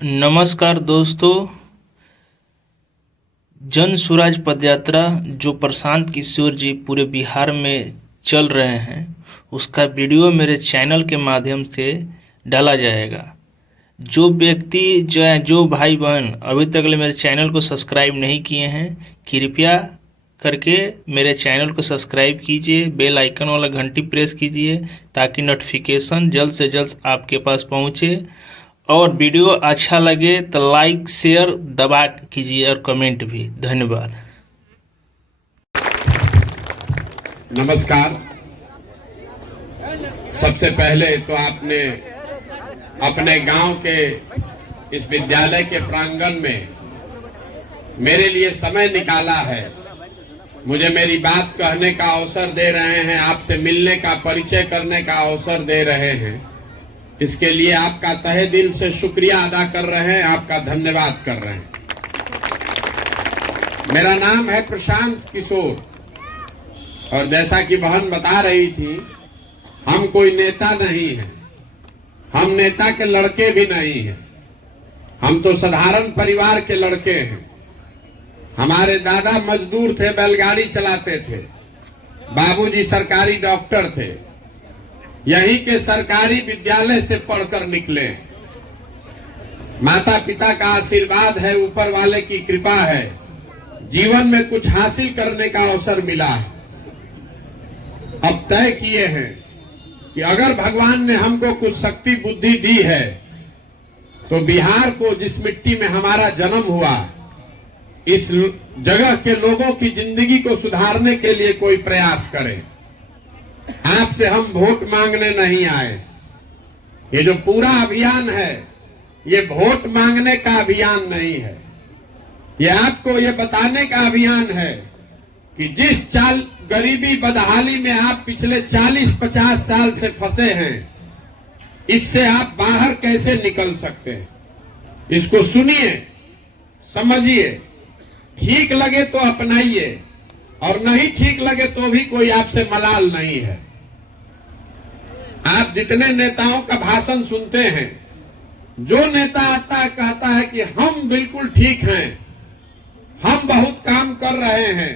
नमस्कार दोस्तों। जन स्वराज पदयात्रा जो प्रशांत किशोर जी पूरे बिहार में चल रहे हैं, उसका वीडियो मेरे चैनल के माध्यम से डाला जाएगा। जो व्यक्ति जो भाई बहन अभी तक मेरे चैनल को सब्सक्राइब नहीं किए हैं, कृपया करके मेरे चैनल को सब्सक्राइब कीजिए, बेल आइकन वाला घंटी प्रेस कीजिए ताकि नोटिफिकेशन जल्द से जल्द आपके पास पहुंचे। और वीडियो अच्छा लगे तो लाइक शेयर दबा कीजिए और कमेंट भी। धन्यवाद। नमस्कार। सबसे पहले तो आपने अपने गांव के इस विद्यालय के प्रांगण में मेरे लिए समय निकाला है, मुझे मेरी बात कहने का अवसर दे रहे हैं, आपसे मिलने का परिचय करने का अवसर दे रहे हैं। इसके लिए आपका तहे दिल से शुक्रिया अदा कर रहे हैं, आपका धन्यवाद कर रहे हैं। मेरा नाम है प्रशांत किशोर और जैसा कि बहन बता रही थी, हम कोई नेता नहीं हैं, हम नेता के लड़के भी नहीं हैं, हम तो साधारण परिवार के लड़के हैं। हमारे दादा मजदूर थे, बैलगाड़ी चलाते थे, बाबूजी सरकारी डॉक्टर थे, यहीं के सरकारी विद्यालय से पढ़कर निकले। माता पिता का आशीर्वाद है, ऊपर वाले की कृपा है, जीवन में कुछ हासिल करने का अवसर मिला है। अब तय किए हैं कि अगर भगवान ने हमको कुछ शक्ति बुद्धि दी है तो बिहार को, जिस मिट्टी में हमारा जन्म हुआ, इस जगह के लोगों की जिंदगी को सुधारने के लिए कोई प्रयास करें। आपसे हम वोट मांगने नहीं आए। ये जो पूरा अभियान है, ये वोट मांगने का अभियान नहीं है, ये आपको ये बताने का अभियान है कि जिस चाल गरीबी बदहाली में आप पिछले 40-50 साल से फंसे हैं, इससे आप बाहर कैसे निकल सकते हैं। इसको सुनिए, समझिए, ठीक लगे तो अपनाइए और नहीं ठीक लगे तो भी कोई आपसे मलाल नहीं है। आप जितने नेताओं का भाषण सुनते हैं, जो नेता आता है कहता है कि हम बिल्कुल ठीक हैं, हम बहुत काम कर रहे हैं,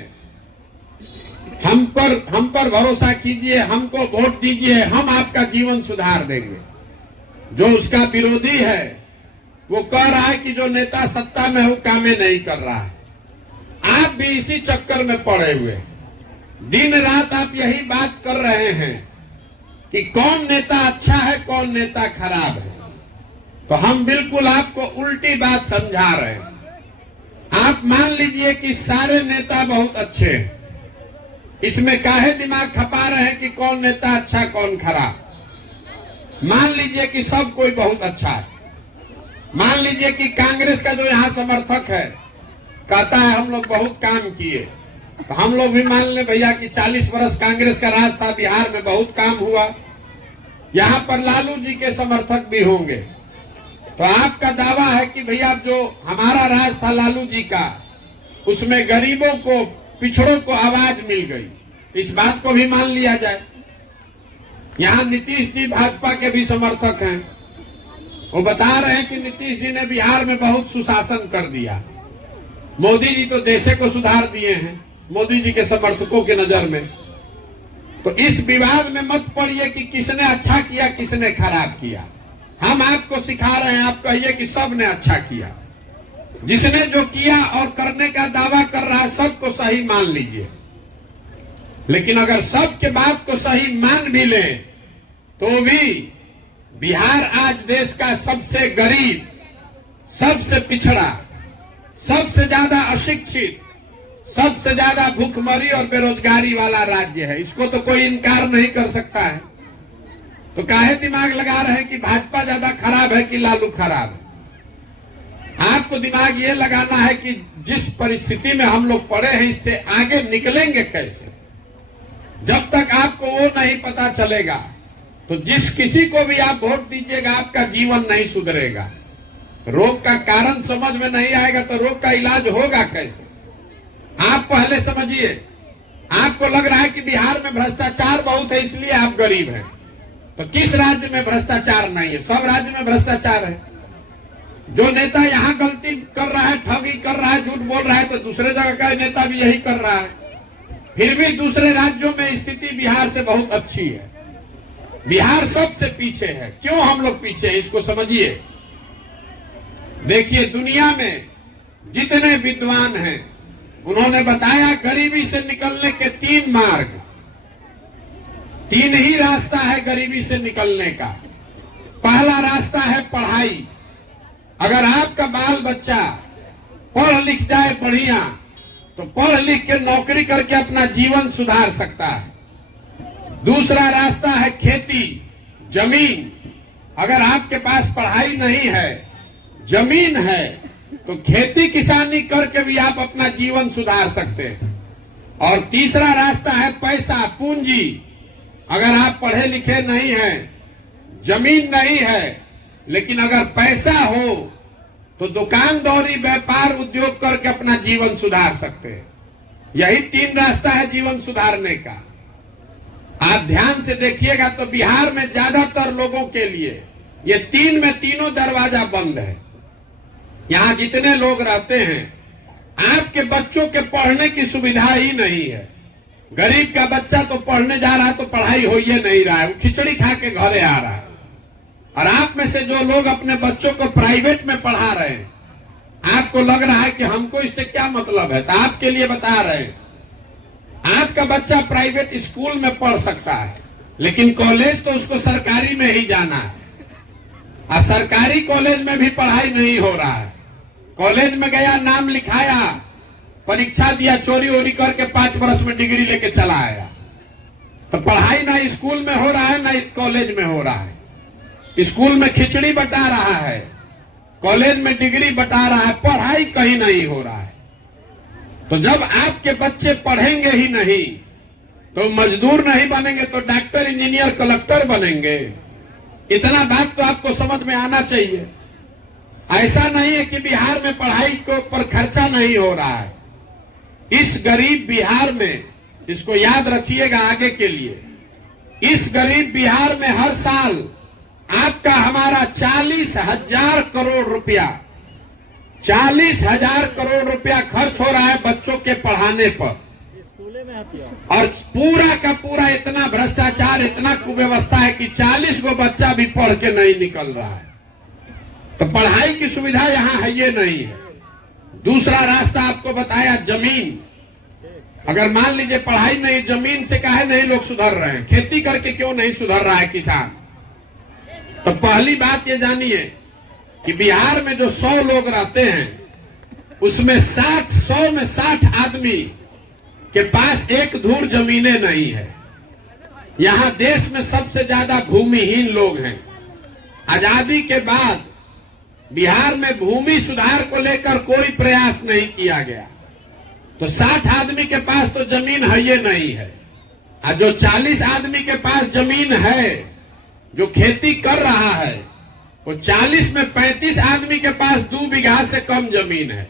हम पर भरोसा कीजिए, हमको वोट दीजिए, हम आपका जीवन सुधार देंगे। जो उसका विरोधी है वो कह रहा है कि जो नेता सत्ता में हो कामें नहीं कर रहा है। आप भी इसी चक्कर में पड़े हुए, दिन रात आप यही बात कर रहे हैं कि कौन नेता अच्छा है, कौन नेता खराब है। तो हम बिल्कुल आपको उल्टी बात समझा रहे हैं। आप मान लीजिए कि सारे नेता बहुत अच्छे हैं, इसमें काहे दिमाग खपा रहे हैं कि कौन नेता अच्छा कौन खराब। मान लीजिए कि सब कोई बहुत अच्छा है। मान लीजिए कि कांग्रेस का जो यहाँ समर्थक है कहता है हम लोग बहुत काम किए, तो हम लोग भी मान ले भैया कि 40 वर्ष कांग्रेस का राज था, बिहार में बहुत काम हुआ। यहाँ पर लालू जी के समर्थक भी होंगे, तो आपका दावा है कि भैया जो हमारा राज था लालू जी का, उसमें गरीबों को, पिछड़ों को आवाज मिल गई। इस बात को भी मान लिया जाए। यहाँ नीतीश जी भाजपा के भी समर्थक हैं, वो बता रहे हैं कि नीतीश जी ने बिहार में बहुत सुशासन कर दिया। मोदी जी तो देश को सुधार दिए हैं, मोदी जी के समर्थकों के नजर में। तो इस विवाद में मत पड़िए कि किसने अच्छा किया किसने खराब किया। हम आपको सिखा रहे हैं, आप कहिए कि सब ने अच्छा किया। जिसने जो किया और करने का दावा कर रहा है, सबको सही मान लीजिए। लेकिन अगर सबके बात को सही मान भी ले तो भी बिहार आज देश का सबसे गरीब, सबसे पिछड़ा, सबसे ज्यादा अशिक्षित, सबसे ज्यादा भूखमरी और बेरोजगारी वाला राज्य है। इसको तो कोई इनकार नहीं कर सकता है। तो काहे दिमाग लगा रहे हैं कि भाजपा ज्यादा खराब है कि लालू खराब है। आपको दिमाग ये लगाना है कि जिस परिस्थिति में हम लोग पड़े हैं, इससे आगे निकलेंगे कैसे। जब तक आपको वो नहीं पता चलेगा तो जिस किसी को भी आप वोट दीजिएगा, आपका जीवन नहीं सुधरेगा। रोग का कारण समझ में नहीं आएगा तो रोग का इलाज होगा कैसे। आप पहले समझिए, आपको लग रहा है कि बिहार में भ्रष्टाचार बहुत है इसलिए आप गरीब हैं, तो किस राज्य में भ्रष्टाचार नहीं है? सब राज्य में भ्रष्टाचार है। जो नेता यहाँ गलती कर रहा है, ठगी कर रहा है, झूठ बोल रहा है, तो दूसरे जगह का नेता भी यही कर रहा है। फिर भी दूसरे राज्यों में स्थिति बिहार से बहुत अच्छी है। बिहार सबसे पीछे है। क्यों हम लोग पीछे हैं, इसको समझिए। देखिए, दुनिया में जितने विद्वान हैं उन्होंने बताया गरीबी से निकलने के 3 मार्ग, 3 ही रास्ता है गरीबी से निकलने का। पहला रास्ता है पढ़ाई। अगर आपका बाल बच्चा पढ़ लिख जाए बढ़िया, तो पढ़ लिख के नौकरी करके अपना जीवन सुधार सकता है। दूसरा रास्ता है खेती, जमीन। अगर आपके पास पढ़ाई नहीं है, जमीन है, तो खेती किसानी करके भी आप अपना जीवन सुधार सकते हैं। और तीसरा रास्ता है पैसा, पूंजी। अगर आप पढ़े लिखे नहीं हैं, जमीन नहीं है, लेकिन अगर पैसा हो तो दुकानदारी, व्यापार, उद्योग करके अपना जीवन सुधार सकते हैं। यही 3 रास्ता है जीवन सुधारने का। आप ध्यान से देखिएगा तो बिहार में ज्यादातर लोगों के लिए ये 3 में तीनों दरवाजा बंद है। यहाँ जितने लोग रहते हैं, आपके बच्चों के पढ़ने की सुविधा ही नहीं है। गरीब का बच्चा तो पढ़ने जा रहा है तो पढ़ाई हो ही नहीं रहा है, वो खिचड़ी खा के घरे आ रहा है। और आप में से जो लोग अपने बच्चों को प्राइवेट में पढ़ा रहे हैं, आपको लग रहा है कि हमको इससे क्या मतलब है, तो आपके लिए बता रहे हैं। आपका बच्चा प्राइवेट स्कूल में पढ़ सकता है, लेकिन कॉलेज तो उसको सरकारी में ही जाना है। और सरकारी कॉलेज में भी पढ़ाई नहीं हो रहा है। कॉलेज में गया, नाम लिखाया, परीक्षा दिया, चोरी वोरी करके 5 वर्ष में डिग्री लेके चला आया। तो पढ़ाई ना स्कूल में हो रहा है ना कॉलेज में हो रहा है। स्कूल में खिचड़ी बटा रहा है, कॉलेज में डिग्री बटा रहा है, पढ़ाई कहीं नहीं हो रहा है। तो जब आपके बच्चे पढ़ेंगे ही नहीं, तो मजदूर नहीं बनेंगे तो डॉक्टर, इंजीनियर, कलेक्टर बनेंगे। इतना बात तो आपको समझ में आना चाहिए। ऐसा नहीं है कि बिहार में पढ़ाई के ऊपर खर्चा नहीं हो रहा है। इस गरीब बिहार में, इसको याद रखिएगा आगे के लिए, इस गरीब बिहार में हर साल आपका हमारा 40,000 करोड़ रुपया, 40,000 करोड़ रुपया खर्च हो रहा है बच्चों के पढ़ाने पर। और पूरा का पूरा इतना भ्रष्टाचार, इतना कुव्यवस्था है कि 40 गो बच्चा भी पढ़ के नहीं निकल रहा है। तो पढ़ाई की सुविधा यहाँ है ये नहीं है। दूसरा रास्ता आपको बताया, जमीन। अगर मान लीजिए पढ़ाई नहीं, जमीन से काहे नहीं लोग सुधर रहे हैं, खेती करके क्यों नहीं सुधर रहा है किसान। तो पहली बात ये जानिए कि बिहार में जो 100 लोग रहते हैं, उसमें 100 में 60 आदमी के पास एक धूर जमीनें नहीं है। यहाँ देश में सबसे ज्यादा भूमिहीन लोग हैं। आजादी के बाद बिहार में भूमि सुधार को लेकर कोई प्रयास नहीं किया गया। तो 60 आदमी के पास तो जमीन है ये नहीं है। और जो 40 आदमी के पास जमीन है, जो खेती कर रहा है, वो 40 में 35 आदमी के पास 2 बीघा से कम जमीन है।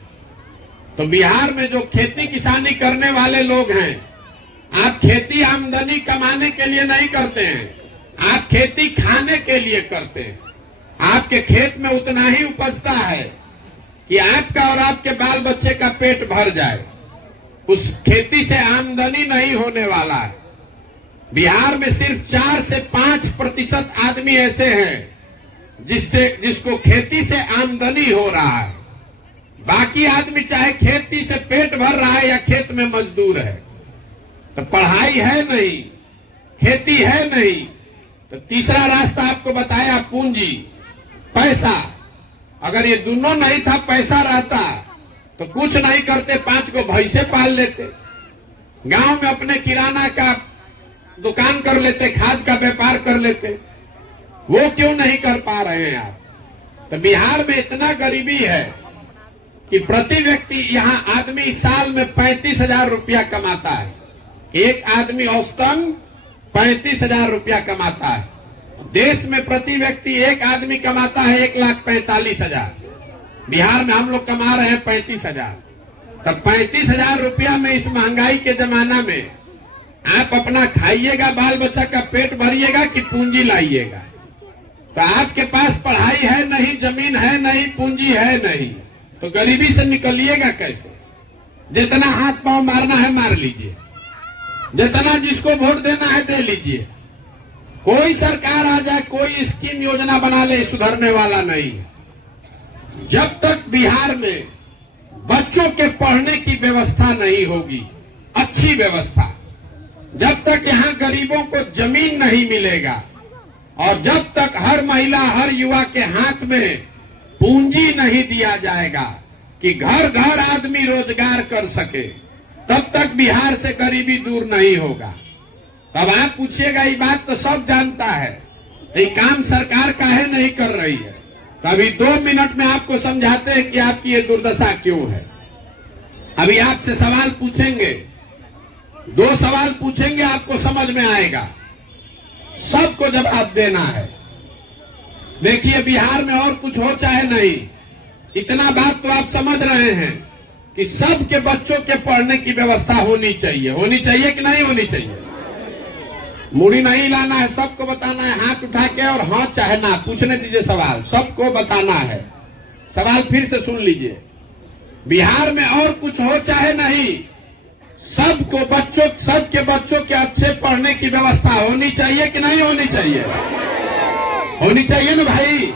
तो बिहार में जो खेती किसानी करने वाले लोग हैं, आप खेती आमदनी कमाने के लिए नहीं करते हैं, आप खेती खाने के लिए करते हैं। आपके खेत में उतना ही उपजता है कि आपका और आपके बाल बच्चे का पेट भर जाए। उस खेती से आमदनी नहीं होने वाला है। बिहार में सिर्फ 4 से 5% आदमी ऐसे हैं जिसको खेती से आमदनी हो रहा है। बाकी आदमी चाहे खेती से पेट भर रहा है या खेत में मजदूर है। तो पढ़ाई है नहीं, खेती है नहीं। तो तीसरा रास्ता आपको बताया, पूंजी, पैसा। अगर ये दोनों नहीं था, पैसा रहता तो कुछ नहीं करते, 5 को भैंसे पाल लेते, गांव में अपने किराना का दुकान कर लेते, खाद का व्यापार कर लेते। वो क्यों नहीं कर पा रहे हैं आप? तो बिहार में इतना गरीबी है कि प्रति व्यक्ति यहाँ आदमी साल में 35,000 रुपया कमाता है। एक आदमी औसतन 35,000 रुपया कमाता है। देश में प्रति व्यक्ति एक आदमी कमाता है 1,45,000। बिहार में हम लोग कमा रहे हैं 35,000। तब 35,000 रुपया में इस महंगाई के जमाना में आप अपना खाइएगा, बाल बच्चा का पेट भरिएगा कि पूंजी लाइएगा? तो आपके पास पढ़ाई है नहीं, जमीन है नहीं, पूंजी है नहीं, तो गरीबी से निकलिएगा कैसे? जितना हाथ पांव मारना है मार लीजिए, जितना जिसको वोट देना है दे लीजिए। कोई सरकार आ जाए, कोई स्कीम योजना बना ले, सुधरने वाला नहीं है। जब तक बिहार में बच्चों के पढ़ने की व्यवस्था नहीं होगी, अच्छी व्यवस्था, जब तक यहाँ गरीबों को जमीन नहीं मिलेगा, और जब तक हर महिला हर युवा के हाथ में पूंजी नहीं दिया जाएगा कि घर घर आदमी रोजगार कर सके, तब तक बिहार से गरीबी दूर नहीं होगा। तब आप पूछिएगा, ये बात तो सब जानता है, ये काम सरकार काहे नहीं कर रही है? अभी 2 मिनट में आपको समझाते हैं कि आपकी ये दुर्दशा क्यों है। अभी आपसे सवाल पूछेंगे, 2 सवाल पूछेंगे, आपको समझ में आएगा, सबको जवाब देना है। देखिए, बिहार में और कुछ हो चाहे नहीं, इतना बात तो आप समझ रहे हैं कि सबके बच्चों के पढ़ने की व्यवस्था होनी चाहिए। होनी चाहिए कि नहीं होनी चाहिए? मुड़ी नहीं लाना है, सबको बताना है हाथ उठा के, और हाँ चाहे ना। पूछने दीजिए सवाल, सबको बताना है। सवाल फिर से सुन लीजिए, बिहार में और कुछ हो चाहे नहीं, सबको बच्चों, सबके बच्चों के अच्छे पढ़ने की व्यवस्था होनी चाहिए कि नहीं होनी चाहिए? होनी चाहिए ना भाई,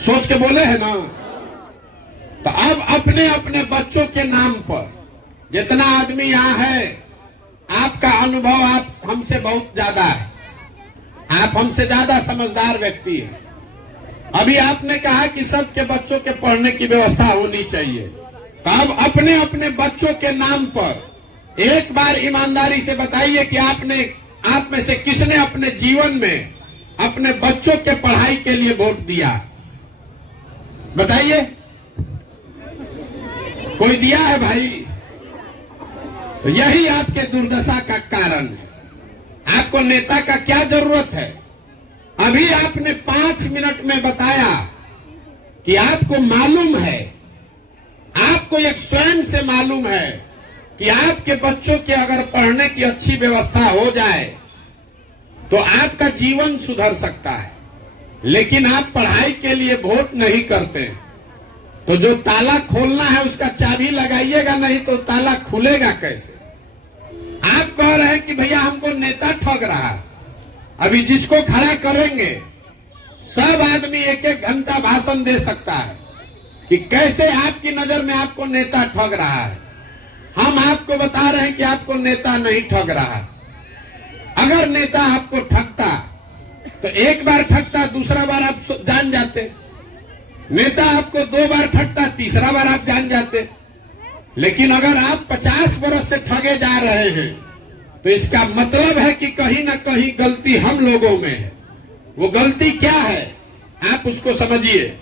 सोच के बोले है ना। तो अब अपने अपने बच्चों के नाम पर, जितना आदमी यहाँ है, आपका अनुभव आप हमसे बहुत ज्यादा है, आप हमसे ज्यादा समझदार व्यक्ति हैं। अभी आपने कहा कि सबके बच्चों के पढ़ने की व्यवस्था होनी चाहिए, तो अब अपने अपने बच्चों के नाम पर एक बार ईमानदारी से बताइए कि आप में से किसने अपने जीवन में अपने बच्चों के पढ़ाई के लिए वोट दिया? बताइए, कोई दिया है भाई? तो यही आपके दुर्दशा का कारण है। आपको नेता का क्या जरूरत है? अभी आपने 5 मिनट में बताया कि आपको मालूम है, आपको एक स्वयं से मालूम है कि आपके बच्चों के अगर पढ़ने की अच्छी व्यवस्था हो जाए तो आपका जीवन सुधर सकता है, लेकिन आप पढ़ाई के लिए वोट नहीं करते। तो जो ताला खोलना है उसका चाबी लगाइएगा, नहीं तो ताला खुलेगा कैसे? आप कह रहे हैं कि भैया हमको नेता ठग रहा है। अभी जिसको खड़ा करेंगे, सब आदमी 1-1 घंटा भाषण दे सकता है कि कैसे आपकी नजर में आपको नेता ठग रहा है। हम आपको बता रहे हैं कि आपको नेता नहीं ठग रहा है। अगर नेता आपको ठगता तो एक बार ठगता, दूसरा बार आप जान जाते। नेता आपको 2 बार ठगता, तीसरा बार आप जान जाते। लेकिन अगर आप 50 वर्ष से ठगे जा रहे हैं, तो इसका मतलब है कि कहीं ना कहीं गलती हम लोगों में है। वो गलती क्या है, आप उसको समझिए।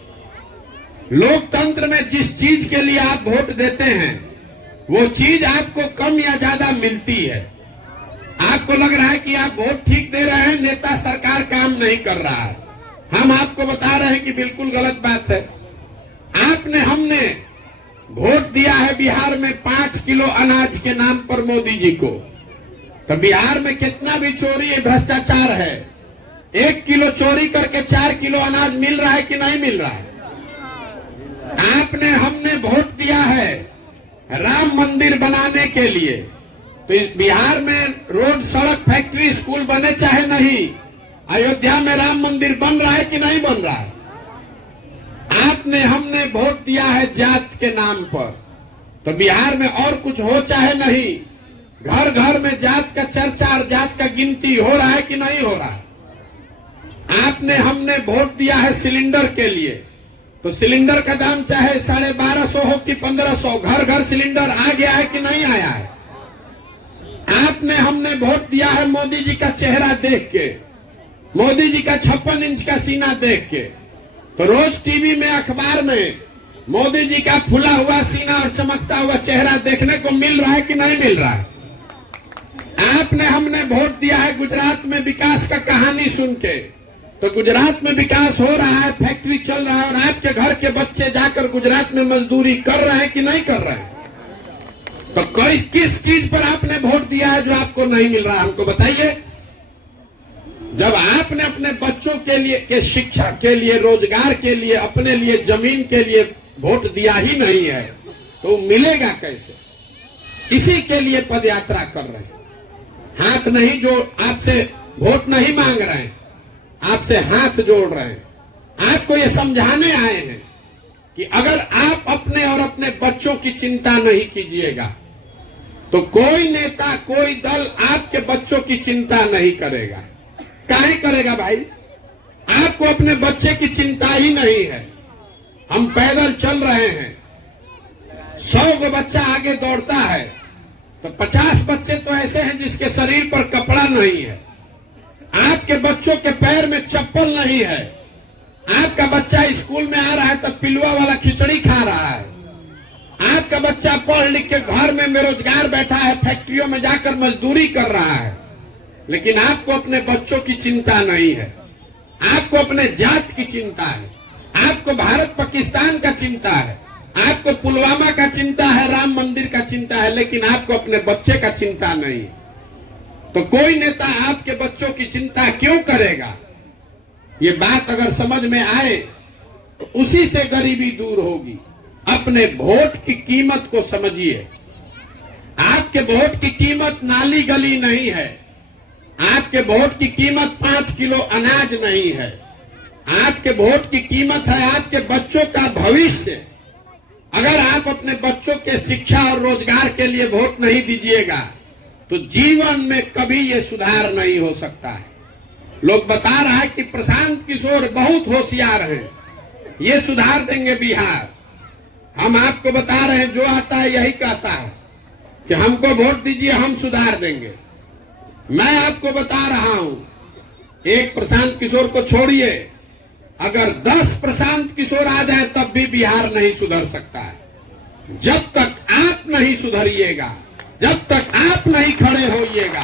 लोकतंत्र में जिस चीज के लिए आप वोट देते हैं, वो चीज आपको कम या ज्यादा मिलती है। आपको लग रहा है कि आप वोट ठीक दे रहे हैं, नेता सरकार काम नहीं कर रहा है। हम आपको बता रहे हैं कि बिल्कुल गलत बात है। हमने वोट दिया है बिहार में 5 किलो अनाज के नाम पर मोदी जी को। तो बिहार में कितना भी चोरी भ्रष्टाचार है, 1 किलो चोरी करके 4 किलो अनाज मिल रहा है कि नहीं मिल रहा है? हमने वोट दिया है राम मंदिर बनाने के लिए। तो इस बिहार में रोड, सड़क, फैक्ट्री, स्कूल बने चाहे नहीं, अयोध्या में राम मंदिर बन रहा है कि नहीं बन रहा है? हमने वोट दिया है जात के नाम पर। तो बिहार में और कुछ हो चाहे नहीं, घर घर में जात का चर्चा और जात का गिनती हो रहा है कि नहीं हो रहा है? हमने वोट दिया है सिलेंडर के लिए। तो सिलेंडर का दाम चाहे 1250 हो कि 1500, घर घर सिलेंडर आ गया है कि नहीं आया है? हमने वोट दिया है मोदी जी का चेहरा देख के, मोदी जी का 56 इंच का सीना देख के। तो रोज टीवी में, अखबार में मोदी जी का फुला हुआ सीना और चमकता हुआ चेहरा देखने को मिल रहा है कि नहीं मिल रहा है? हमने वोट दिया है गुजरात में विकास का कहानी सुन के। तो गुजरात में विकास हो रहा है, फैक्ट्री चल रहा है, और आपके घर के बच्चे जाकर गुजरात में मजदूरी कर रहे हैं कि नहीं कर रहे हैं? तो किस चीज पर आपने वोट दिया है जो आपको नहीं मिल रहा, हमको बताइए। जब आपने अपने बच्चों के लिए के शिक्षा के लिए, रोजगार के लिए, अपने लिए जमीन के लिए वोट दिया ही नहीं है तो मिलेगा कैसे? इसी के लिए पदयात्रा कर रहे हैं। हाथ नहीं जो आपसे वोट नहीं मांग रहे हैं, आपसे हाथ जोड़ रहे हैं। आपको ये समझाने आए हैं कि अगर आप अपने और अपने बच्चों की चिंता नहीं कीजिएगा तो कोई नेता, कोई दल आपके बच्चों की चिंता नहीं करेगा। काहे करेगा भाई? आपको अपने बच्चे की चिंता ही नहीं है। हम पैदल चल रहे हैं, 100 को बच्चा आगे दौड़ता है तो 50 बच्चे तो ऐसे हैं जिसके शरीर पर कपड़ा नहीं है। आपके बच्चों के पैर में चप्पल नहीं है। आपका बच्चा स्कूल में आ रहा है तो पिलुआ वाला खिचड़ी खा रहा है। आपका बच्चा पढ़ लिख के घर में बेरोजगार बैठा है, फैक्ट्रियों में जाकर मजदूरी कर रहा है। लेकिन आपको अपने बच्चों की चिंता नहीं है। आपको अपने जात की चिंता है। आपको भारत पाकिस्तान का चिंता है। आपको पुलवामा का चिंता है, राम मंदिर का चिंता है, लेकिन आपको अपने बच्चे का चिंता नहीं। तो कोई नेता आपके बच्चों की चिंता क्यों करेगा? ये बात अगर समझ में आए तो उसी से गरीबी दूर होगी। अपने वोट की कीमत को समझिए। आपके वोट की कीमत नाली गली नहीं है। आपके वोट की कीमत 5 किलो अनाज नहीं है। आपके वोट की कीमत है आपके बच्चों का भविष्य। अगर आप अपने बच्चों के शिक्षा और रोजगार के लिए वोट नहीं दीजिएगा तो जीवन में कभी ये सुधार नहीं हो सकता है। लोग बता रहा है कि प्रशांत किशोर बहुत होशियार हैं, ये सुधार देंगे बिहार। हम आपको बता रहे हैं जो आता है यही कहता है कि हमको वोट दीजिए, हम सुधार देंगे। मैं आपको बता रहा हूं, एक प्रशांत किशोर को छोड़िए, अगर 10 प्रशांत किशोर आ जाए तब भी बिहार नहीं सुधर सकता है। जब तक आप नहीं सुधरिएगा, जब तक आप नहीं खड़े होइएगा,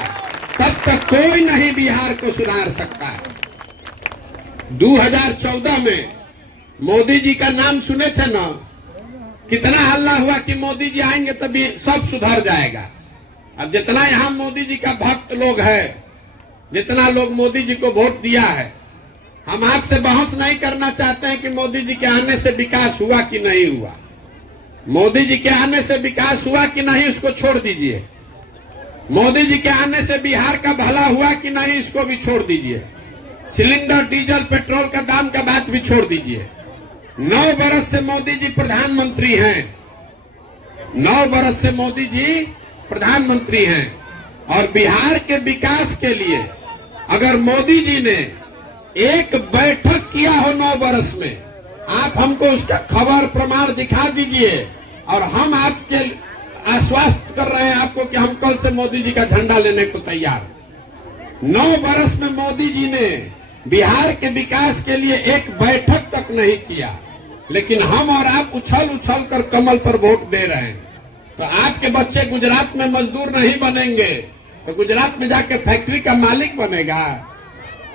तब तक कोई नहीं बिहार को सुधार सकता है। 2014 में मोदी जी का नाम सुने थे ना, कितना हल्ला हुआ कि मोदी जी आएंगे तभी सब सुधर जाएगा। अब जितना यहां मोदी जी का भक्त लोग है, जितना लोग मोदी जी को वोट दिया है, हम आपसे बहस नहीं करना चाहते हैं कि मोदी जी के आने से विकास हुआ कि नहीं हुआ। मोदी जी के आने से विकास हुआ कि नहीं उसको छोड़ दीजिए। मोदी जी के आने से बिहार का भला हुआ कि नहीं इसको भी छोड़ दीजिए। सिलेंडर डीजल पेट्रोल का दाम का बात भी छोड़ दीजिए। 9 बरस से मोदी जी प्रधानमंत्री हैं। 9 बरस से मोदी जी प्रधानमंत्री हैं और बिहार के विकास के लिए अगर मोदी जी ने एक बैठक किया हो 9 बरस में, आप हमको उसका खबर प्रमाण दिखा दीजिए और हम आपके आश्वस्त कर रहे हैं आपको कि हम कल से मोदी जी का झंडा लेने को तैयार हैं। 9 बरस में मोदी जी ने बिहार के विकास के लिए एक बैठक तक नहीं किया, लेकिन हम और आप उछल उछल कर कमल पर वोट दे रहे हैं। तो आपके बच्चे गुजरात में मजदूर नहीं बनेंगे तो गुजरात में जाके फैक्ट्री का मालिक बनेगा।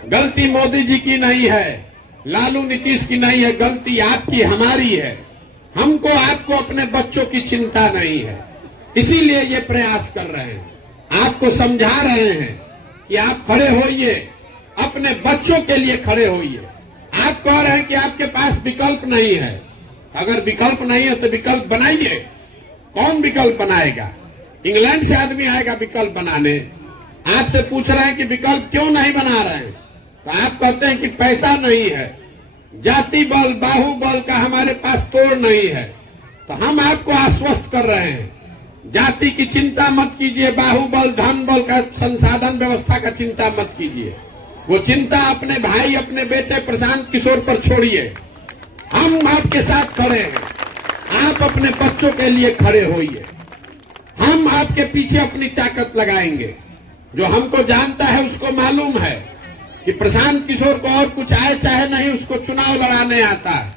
गलती मोदी जी की नहीं है, लालू नीतीश की नहीं है, गलती आपकी हमारी है। हमको आपको अपने बच्चों की चिंता नहीं है, इसीलिए ये प्रयास कर रहे हैं। आपको समझा रहे हैं कि आप खड़े होइए, अपने बच्चों के लिए खड़े होइए। आप कह रहे हैं कि आपके पास विकल्प नहीं है। अगर विकल्प नहीं है तो विकल्प बनाइए। कौन विकल्प बनाएगा? इंग्लैंड से आदमी आएगा विकल्प बनाने। आपसे पूछ रहे हैं कि विकल्प क्यों नहीं बना रहे हैं, तो आप कहते हैं कि पैसा नहीं है, जाति बल, बाहुबल का हमारे पास तोड़ नहीं है। तो हम आपको आश्वस्त कर रहे हैं, जाति की चिंता मत कीजिए, बाहुबल, धन बल का, संसाधन व्यवस्था का चिंता मत कीजिए। वो चिंता अपने भाई, अपने बेटे प्रशांत किशोर पर छोड़िए। हम आपके साथ खड़े हैं, आप अपने बच्चों के लिए खड़े होइए। हम आपके पीछे अपनी ताकत लगाएंगे। जो हमको जानता है उसको मालूम है कि प्रशांत किशोर को और कुछ आए चाहे नहीं, उसको चुनाव लड़ाने आता है।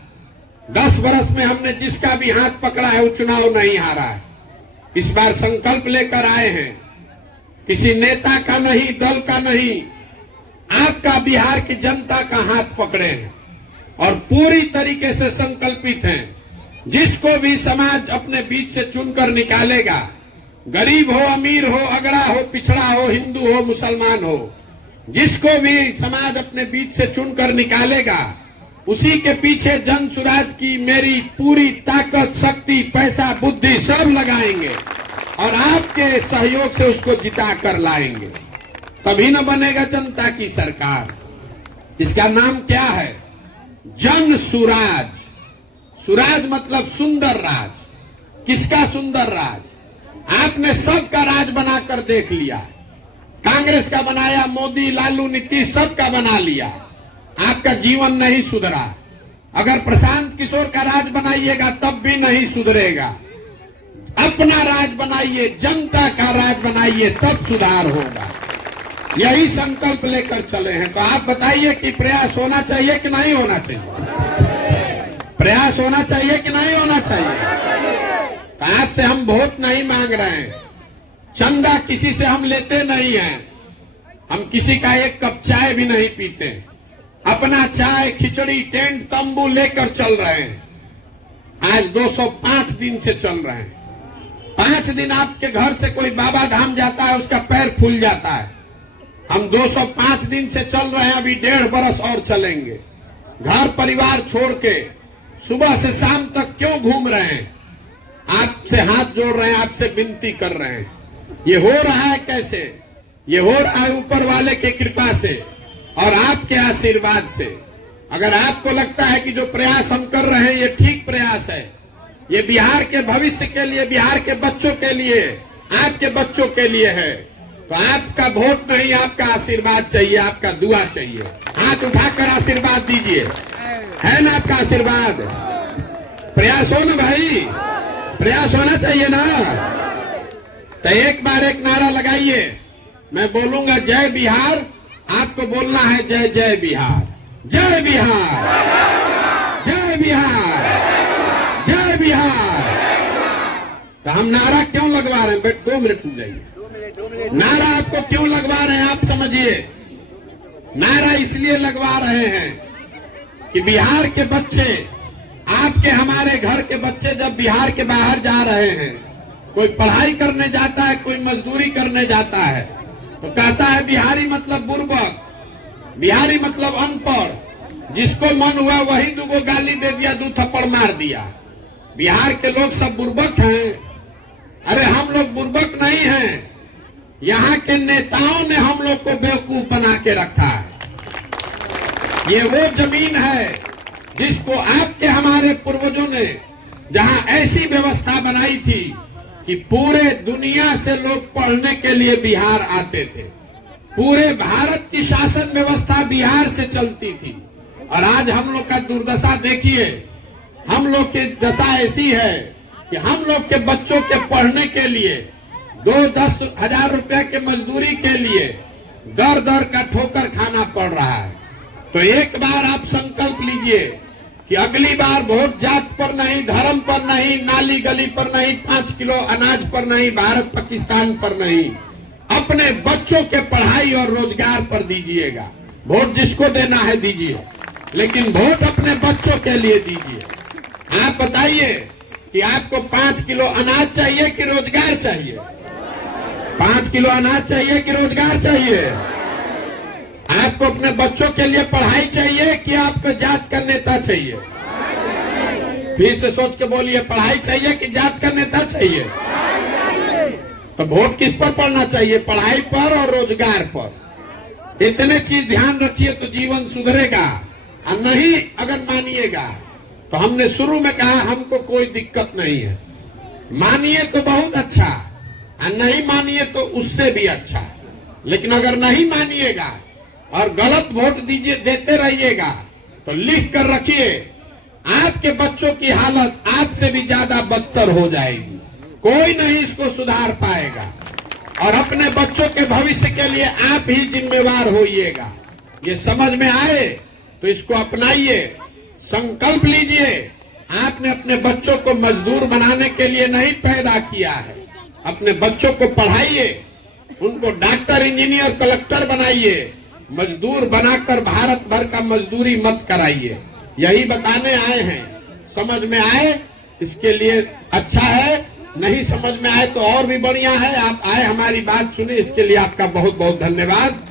10 वर्ष में हमने जिसका भी हाथ पकड़ा है वो चुनाव नहीं हारा है। इस बार संकल्प लेकर आए हैं, किसी नेता का नहीं, दल का नहीं, आपका बिहार की जनता का हाथ पकड़े हैं और पूरी तरीके से संकल्पित हैं। जिसको भी समाज अपने बीच से चुनकर निकालेगा, गरीब हो, अमीर हो, अगड़ा हो, पिछड़ा हो, हिंदू हो, मुसलमान हो, जिसको भी समाज अपने बीच से चुनकर निकालेगा, उसी के पीछे जन सुराज की मेरी पूरी ताकत, शक्ति, पैसा, बुद्धि सब लगाएंगे और आपके सहयोग से उसको जिता कर लाएंगे। तभी न बनेगा जनता की सरकार। इसका नाम क्या है? जन सुराज। सुराज मतलब सुंदर राज। किसका सुंदर राज? आपने सबका राज बनाकर देख लिया। कांग्रेस का बनाया, मोदी, लालू, नीतीश सबका बना लिया। आपका जीवन नहीं सुधरा। अगर प्रशांत किशोर का राज बनाइएगा तब भी नहीं सुधरेगा। अपना राज बनाइए, जनता का राज बनाइए, तब सुधार होगा। यही संकल्प लेकर चले हैं। तो आप बताइए कि प्रयास होना चाहिए कि नहीं होना चाहिए? प्रयास होना चाहिए कि नहीं होना चाहिए? तो आपसे हम वोट नहीं मांग रहे हैं, चंदा किसी से हम लेते नहीं हैं, हम किसी का एक कप चाय भी नहीं पीते। अपना चाय, खिचड़ी, टेंट, तंबू लेकर चल रहे हैं। आज 205 दिन से चल रहे हैं। 5 दिन आपके घर से कोई बाबा धाम जाता है, उसका पैर फूल जाता है। हम 205 दिन से चल रहे हैं, अभी 1.5 बरस और चलेंगे। घर परिवार छोड़ के सुबह से शाम तक क्यों घूम रहे हैं? आपसे हाथ जोड़ रहे हैं, आपसे विनती कर रहे हैं। ये हो रहा है कैसे? ये हो रहा है ऊपर वाले की कृपा से और आपके आशीर्वाद से। अगर आपको लगता है कि जो प्रयास हम कर रहे हैं ये ठीक प्रयास है, ये बिहार के भविष्य के लिए, बिहार के बच्चों के लिए, आपके बच्चों के लिए है, तो आपका वोट नहीं, आपका आशीर्वाद चाहिए, आपका दुआ चाहिए। हाथ उठाकर आशीर्वाद दीजिए। है ना आपका आशीर्वाद? प्रयास हो ना भाई, प्रयास होना चाहिए ना। तो एक बार एक नारा लगाइए। मैं बोलूंगा जय बिहार, आपको बोलना है जय जय बिहार। जय बिहार, जय बिहार, जय बिहार। तो हम नारा क्यों लगवा रहे हैं? बेट 2 मिनट रुक जाइए। नारा आपको क्यों लगवा रहे हैं आप समझिए। नारा इसलिए लगवा रहे हैं कि बिहार के बच्चे, आपके हमारे घर के बच्चे जब बिहार के बाहर जा रहे हैं, कोई पढ़ाई करने जाता है, कोई मजदूरी करने जाता है, तो कहता है बिहारी मतलब बुर्बक, बिहारी मतलब अनपढ़। जिसको मन हुआ वही 2 गाली दे दिया, 2 थप्पड़ मार दिया। बिहार के लोग सब बुर्बक हैं? अरे हम लोग बुर्बक नहीं हैं, यहाँ के नेताओं ने हम लोग को बेवकूफ बना के रखा है। ये वो जमीन है जिसको आपके हमारे पूर्वजों ने, जहां ऐसी व्यवस्था बनाई थी कि पूरे दुनिया से लोग पढ़ने के लिए बिहार आते थे। पूरे भारत की शासन व्यवस्था बिहार से चलती थी। और आज हम लोग का दुर्दशा देखिए। हम लोग की दशा ऐसी है कि हम लोग के बच्चों के पढ़ने के लिए 2-10 हजार रुपए के मजदूरी के लिए दर दर का ठोकर खाना पड़ रहा है। तो एक बार आप संकल्प लीजिए कि अगली बार वोट जात पर नहीं, धर्म पर नहीं, नाली गली पर नहीं, 5 किलो अनाज पर नहीं, भारत पाकिस्तान पर नहीं, अपने बच्चों के पढ़ाई और रोजगार पर दीजिएगा। वोट जिसको देना है दीजिए, लेकिन वोट अपने बच्चों के लिए दीजिए। आप बताइए कि आपको 5 किलो अनाज चाहिए कि रोजगार चाहिए? 5 किलो अनाज चाहिए कि रोजगार चाहिए? आपको अपने बच्चों के लिए पढ़ाई चाहिए कि आपको जात का नेता चाहिए? फिर से सोच के बोलिए, पढ़ाई चाहिए कि जात का नेता चाहिए? तो वोट किस पर पड़ना चाहिए? पढ़ाई पर और रोजगार पर। इतने चीज ध्यान रखिए तो जीवन सुधरेगा। और नहीं अगर मानिएगा तो हमने शुरू में कहा हमको कोई दिक्कत नहीं है। मानिए तो बहुत अच्छा, और नहीं मानिए तो उससे भी अच्छा। लेकिन अगर नहीं मानिएगा और गलत वोट दीजिए, देते रहिएगा, तो लिख कर रखिए आपके बच्चों की हालत आपसे भी ज्यादा बदतर हो जाएगी। कोई नहीं इसको सुधार पाएगा। और अपने बच्चों के भविष्य के लिए आप ही जिम्मेवार होइएगा। ये समझ में आए तो इसको अपनाइए, संकल्प लीजिए। आपने अपने बच्चों को मजदूर बनाने के लिए नहीं पैदा किया है। अपने बच्चों को पढ़ाइए, उनको डॉक्टर, इंजीनियर, कलेक्टर बनाइए। मजदूर बनाकर भारत भर का मजदूरी मत कराइए। यही बताने आए हैं। समझ में आए इसके लिए अच्छा है, नहीं समझ में आए तो और भी बढ़िया है। आप आए, हमारी बात सुने, इसके लिए आपका बहुत बहुत धन्यवाद।